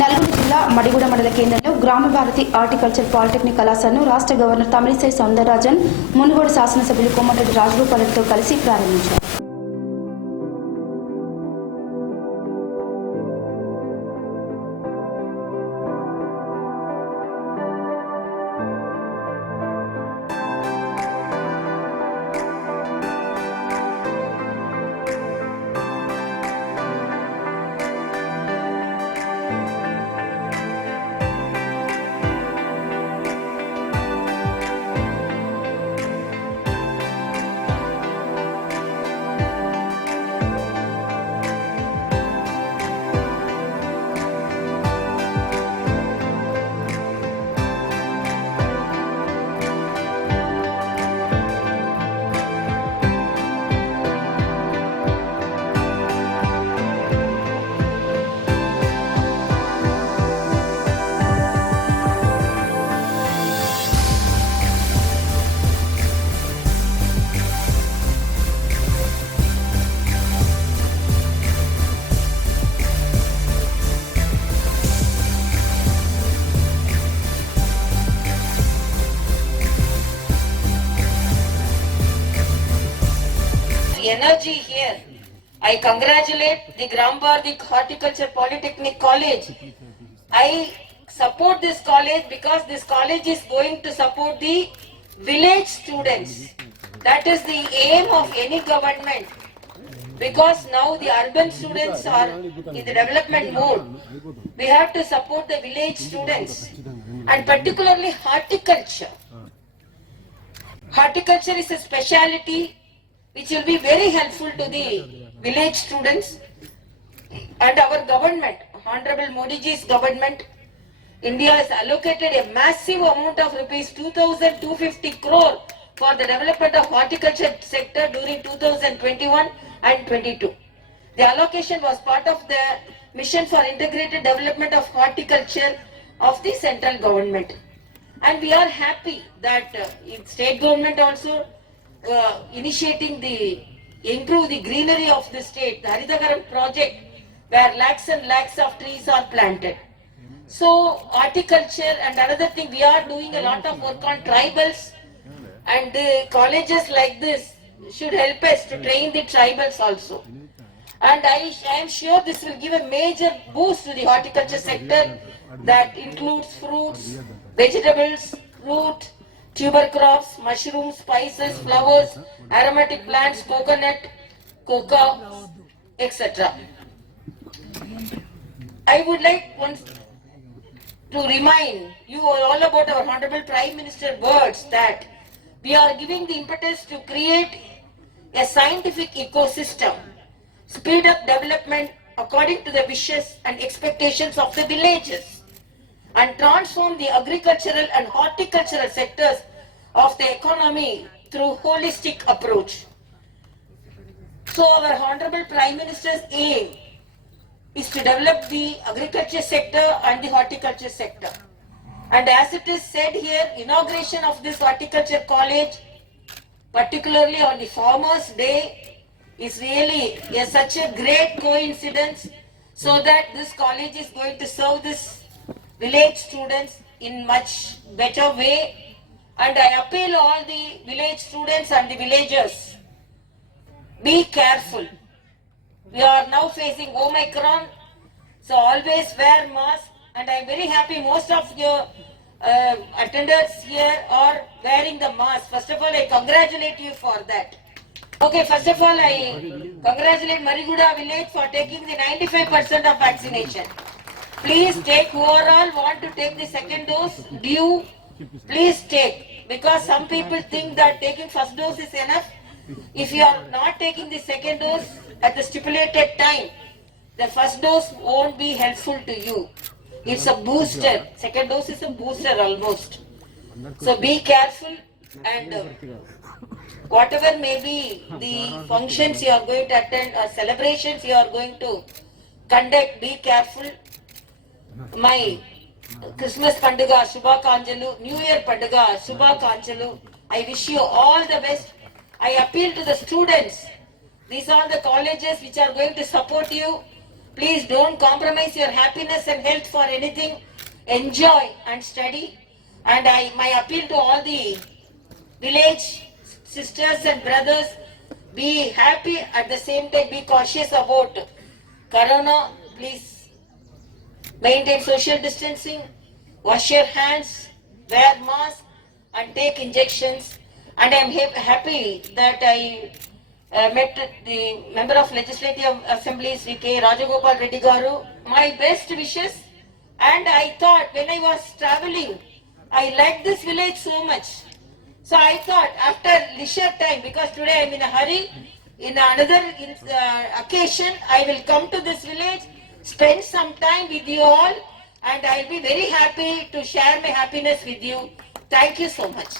నల్గొండ జిల్లా మడిగూడ మండల కేంద్రంలో గ్రామ భారతి హార్టికల్చర్ పాలిటెక్నిక్ కళాశాలను రాష్ట్ర గవర్నర్ తమిళిసై సౌందరరాజన్ మునుగోడు శాసనసభ్యులు కోమటిరెడ్డి రాజగోపాల్తో కలిసి ప్రారంభించారు. Energy here. I congratulate the Grambharti Horticulture Polytechnic College. I support this college because this college is going to support the village students. That is the aim of any government. Because now the urban students are in the development mode. We have to support the village students and particularly horticulture. Horticulture is a speciality which will be very helpful to the village students and our government. Honorable Modi ji's government, India has allocated a massive amount of rupees 2,250 crore for the development of horticulture sector during 2021 and 22. The allocation was part of the mission for integrated development of horticulture of the central government. And we are happy that state government also initiating the improve the greenery of the state, the Haridagaram project, where lakhs and lakhs of trees are planted. So horticulture and another thing, we are doing a lot of work on tribals, and colleges like this should help us to train the tribals also. And I am sure this will give a major boost to the horticulture sector that includes fruits, vegetables, root, tuber crops, mushrooms, spices, flowers, aromatic plants, coconut, cocoa, etc. I would like once to remind you all about our Honorable Prime Minister words that we are giving the impetus to create a scientific ecosystem, speed up development according to the wishes and expectations of the villages, and transform the agricultural and horticultural sectors of the economy through holistic approach. So our Honorable Prime Minister's aim is to develop the agriculture sector and the horticulture sector. And as it is said here, inauguration of this horticulture college, particularly on the Farmers' Day, is really such a great coincidence, so that this college is going to serve this village students in much better way. And I appeal all the village students and the villagers, be careful. We are now facing Omicron, so always wear mask. And I am very happy most of your attenders here are wearing the mask. First of all, I congratulate you for that. Okay, first of all, I congratulate Mariguda village for taking the 95% of vaccination. Please take, who are all want to take the second dose, due, please take. Because some people think that taking first dose is enough. If you are not taking the second dose at the stipulated time, the first dose won't be helpful to you. It's a booster. Second dose is a booster almost. So be careful, and whatever may be the functions you are going to attend or celebrations you are going to conduct, be careful. My Christmas Panduga Shubhakanjalu, New Year Panduga Shubhakanjalu. I wish you all the best. I appeal to the students. These are the colleges which are going to support you. Please don't compromise your happiness and health for anything. Enjoy and study. And my appeal to all the village sisters and brothers, be happy at the same time, be cautious about corona. Please maintain social distancing, wash your hands, wear mask and take injections. And I am happy that I met the member of Legislative Assembly, Sri K. Rajagopal Reddy Garu. My best wishes. And I thought when I was traveling, I liked this village so much. So I thought after leisure time, because today I am in a hurry, in another occasion, I will come to this village, spend some time with you all, and I will be very happy to share my happiness with you. Thank you so much.